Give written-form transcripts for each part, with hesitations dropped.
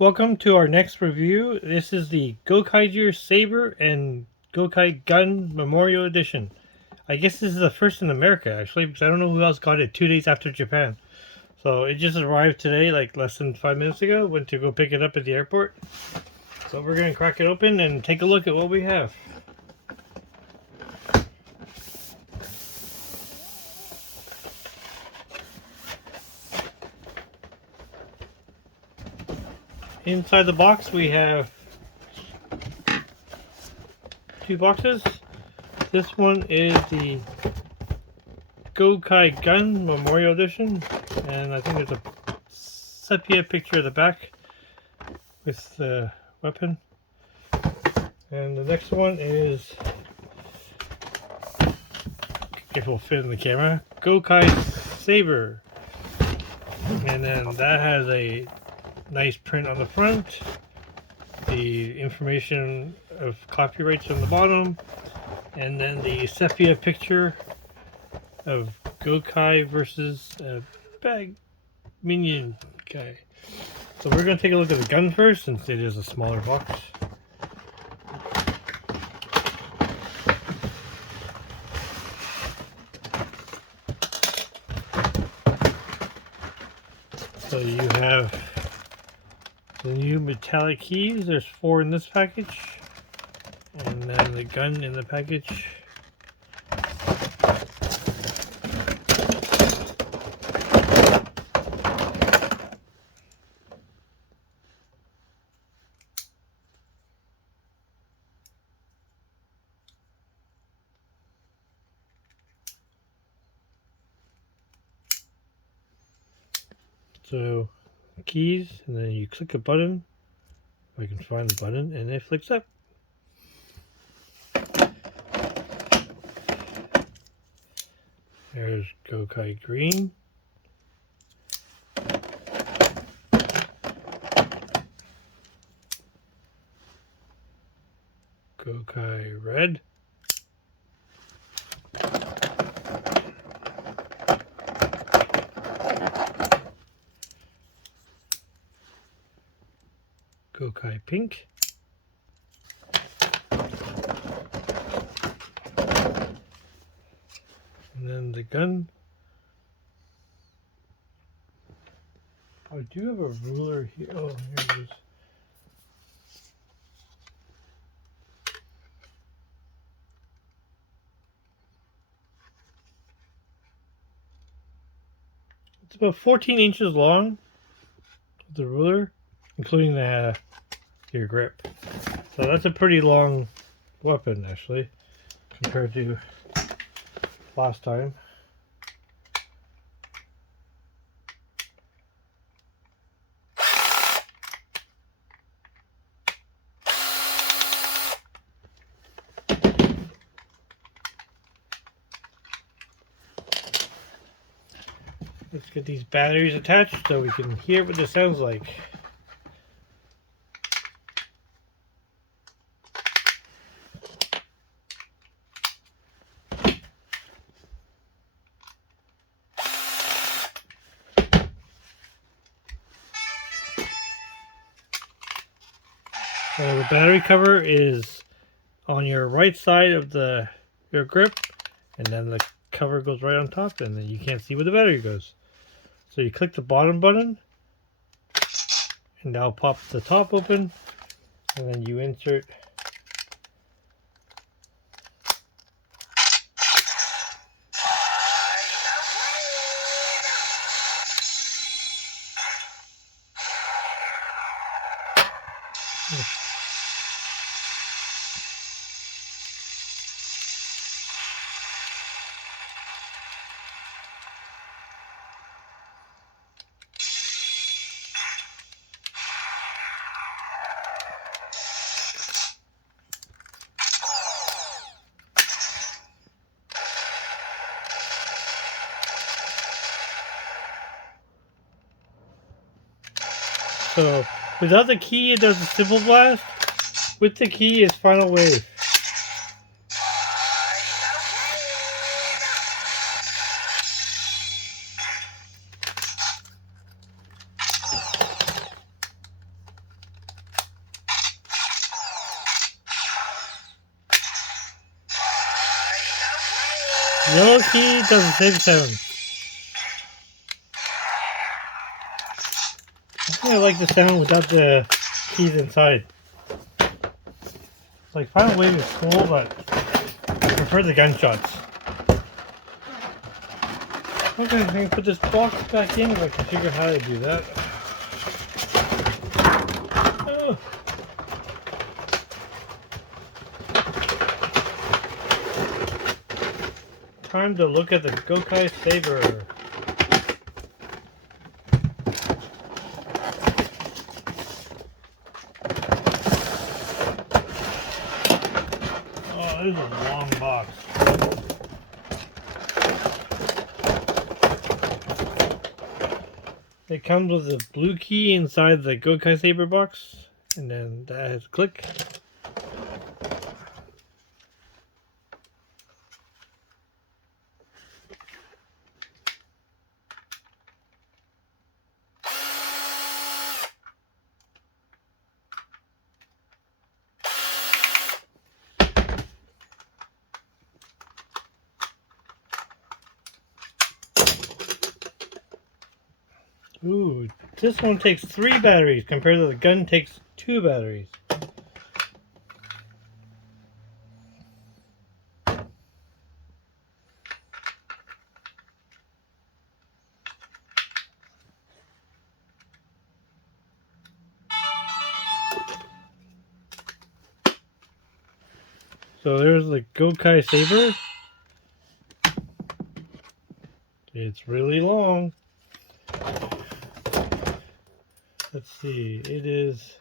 Welcome to our next review. This is the Gokai Saber and Gokai Gun Memorial Edition. I guess this is the first in America, actually, because I don't know who else got it 2 days after Japan. So it just arrived today, like less than 5 minutes ago. Went to go pick it up at the airport. So we're going to crack it open and take a look at what we have. Inside the box we have two boxes. This one is the Gokai Gun Memorial Edition, and I think there's a sepia picture of the back with the weapon. And the next one is, if it will fit in the camera, Gokai Saber. And then that has a nice print on the front, the information of copyrights on the bottom, and then the sepia picture of Gokai versus a bag minion guy. So we're going to take a look at the gun first, since it is a smaller box. So you have the new metallic keys. There's 4 in this package, and then the gun in the package. So keys, and then you click a button. If I can find the button, and it flicks up. There's Gokai Green. Gokai Red. Gokai Pink. And then the gun. I do have a ruler here. Oh, here it is. It's about 14 inches long, the ruler, including the your grip. So that's a pretty long weapon, actually, compared to last time. Let's get these batteries attached so we can hear what this sounds like. The battery cover is on your right side of your grip, and then the cover goes right on top, and then you can't see where the battery goes. So you click the bottom button, and that'll pop the top open, and then you insert So without the key, it does a simple blast. With the key, it's final wave. Yellow key does the same sound. I think I like the sound without the keys inside. Like Final Wave is cool, but I prefer the gunshots. Okay, I can put this box back in if I can figure out how to do that. Oh. Time to look at the Gokai Saber. Oh, this is a long box. It comes with a blue key inside the Gokai Saber box, and then that has a click. Ooh, this one takes 3 batteries compared to the gun takes 2 batteries. So there's the Gokai Saber. It's really long. Let's see, it is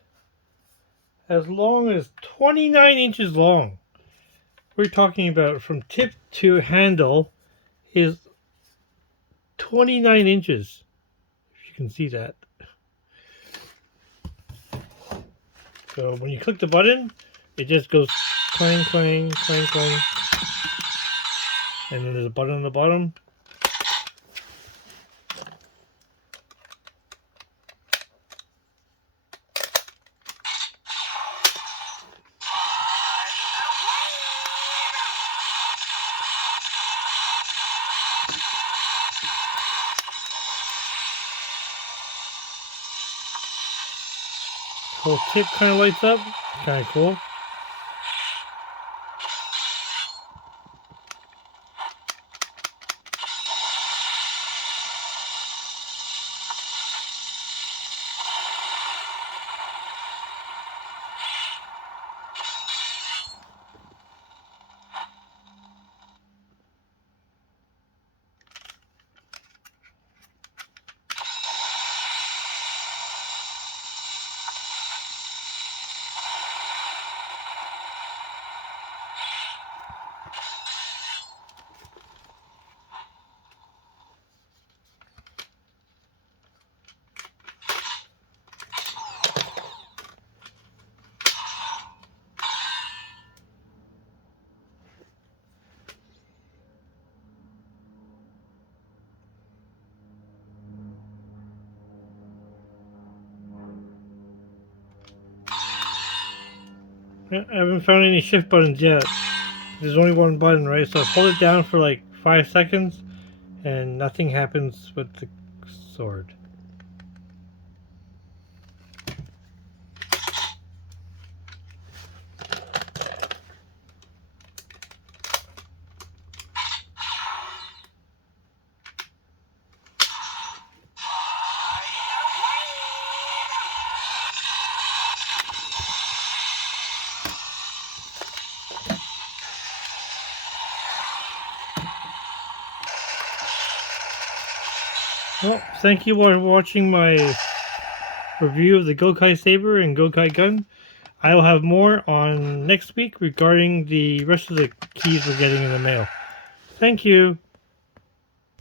as long as 29 inches long. We're talking about from tip to handle is 29 inches. If you can see that. So when you click the button, it just goes clang, clang, clang, clang. And then there's a button on the bottom. Whole tip kind of lights up. Kind of cool. I haven't found any shift buttons yet. There's only one button, right? So hold it down for like 5 seconds and nothing happens with the sword. Well, thank you for watching my review of the Gokai Saber and Gokai Gun. I will have more on next week regarding the rest of the keys we're getting in the mail. Thank you.